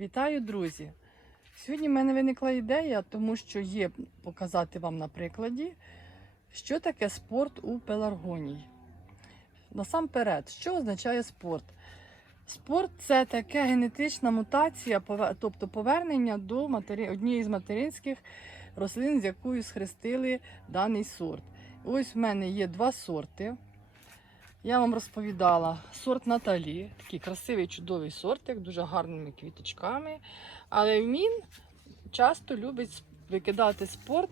Вітаю, друзі! Сьогодні в мене виникла ідея, тому що є показати вам на прикладі, що таке спорт у пеларгонії. Насамперед, що означає спорт? Спорт це таке генетична мутація, тобто повернення до матері... однієї з материнських рослин, з якою схрестили даний сорт. Ось в мене є два сорти. Я вам розповідала сорт Наталі, такий красивий чудовий сортик, дуже гарними квіточками. Але він часто любить викидати спорт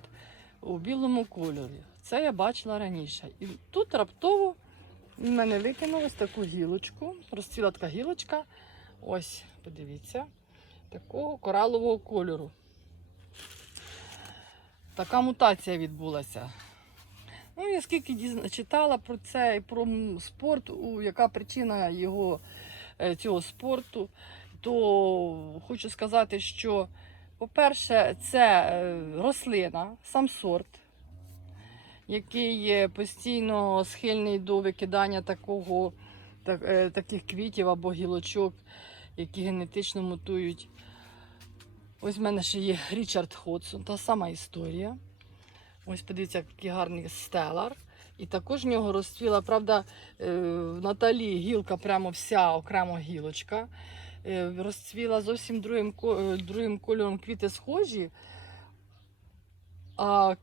у білому кольорі. Це я бачила раніше. І тут раптово в мене викинув ось таку гілочку. Розцвіла така гілочка. Ось, подивіться, такого коралового кольору. Така мутація відбулася. Ну, я скільки читала про це і про спорт, у, яка причина його е, цього спорту, то хочу сказати, що, по-перше, це е, рослина, сам сорт, який постійно схильний до викидання такого, так, е, таких квітів або гілочок, які генетично мутують. Ось в мене ще є Річард Ходсон, та сама історія. Ось подивіться, який гарний стелар. І також в нього розцвіла, правда, е, в Наталі гілка прямо вся окремо гілочка. Е, Розцвіла зовсім другим, е, другим кольором квіти схожі, а,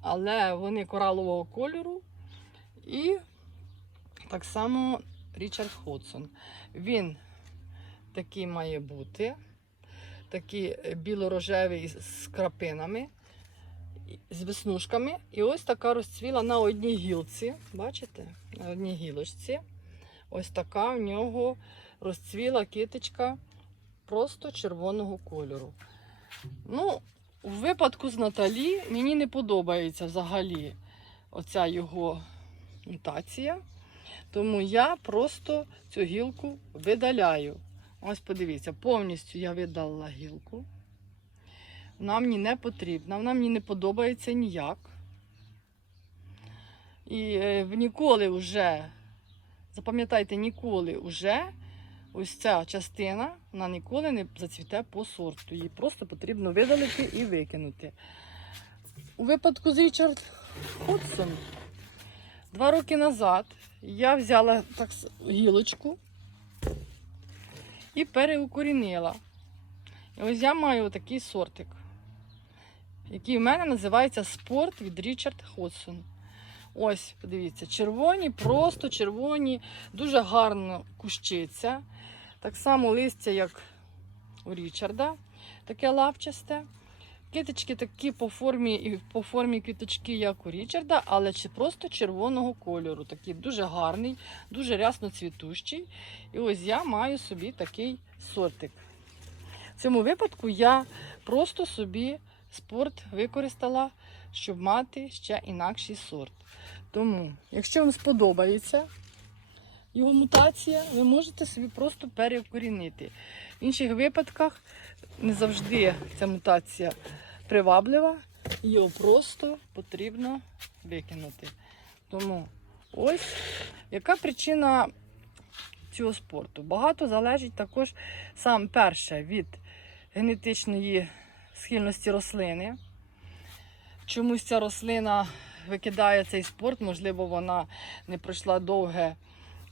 але вони коралового кольору. І так само Річард Ходсон. Він такий має бути, такий біло-рожевий з крапинами з веснушками. І ось така розцвіла на одній гілці. Бачите? На одній гілочці. Ось така в нього розцвіла китичка просто червоного кольору. Ну, у випадку з Наталі мені не подобається взагалі оця його мутація. Тому я просто цю гілку видаляю. Ось подивіться, повністю я видалила гілку. Вона мені не потрібна, вона мені не подобається ніяк. І е, ніколи вже, запам'ятайте, ніколи вже ось ця частина, вона ніколи не зацвіте по сорту. Її просто потрібно видалити і викинути. У випадку з Річард Ходсон два роки назад я взяла так гілочку і переукорінила. І ось я маю такий сортик, який в мене називається спорт від Річард Ходсон. Ось, подивіться, червоні, просто червоні, дуже гарно кущиться. Так само листя, як у Річарда, таке лапчасте. Киточки такі по формі і по формі квіточки, як у Річарда, але чи просто червоного кольору. Такий дуже гарний, дуже рясно цвітущий. І ось я маю собі такий сортик. В цьому випадку я просто собі спорт використала, щоб мати ще інакший сорт. Тому, якщо вам сподобається його мутація, ви можете собі просто перекорінити. В інших випадках не завжди ця мутація приваблива, його просто потрібно викинути. Тому ось яка причина цього спорту. Багато залежить також сам перше від генетичної схильності рослини. Чомусь ця рослина викидає цей спорт, можливо, вона не пройшла довге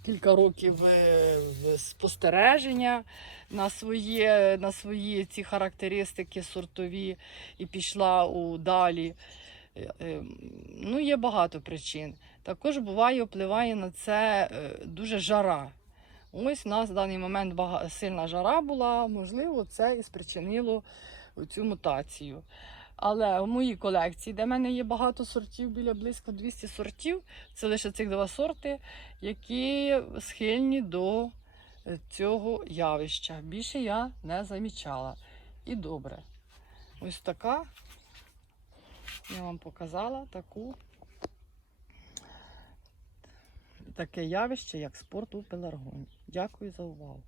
кілька років е, спостереження на свої, на свої ці характеристики сортові і пішла у далі. Е, е, Ну, є багато причин. Також буває, впливає на це дуже жара. Ось у нас в даний момент сильна жара була, можливо, це і спричинило цю мутацію. Але в моїй колекції, де в мене є багато сортів, біля близько 200 сортів, це лише цих два сорти, які схильні до е, цього явища. Більше я не замічала. І добре. Ось така. Я вам показала таку таке явище, як спорт у пеларгоні. Дякую за увагу.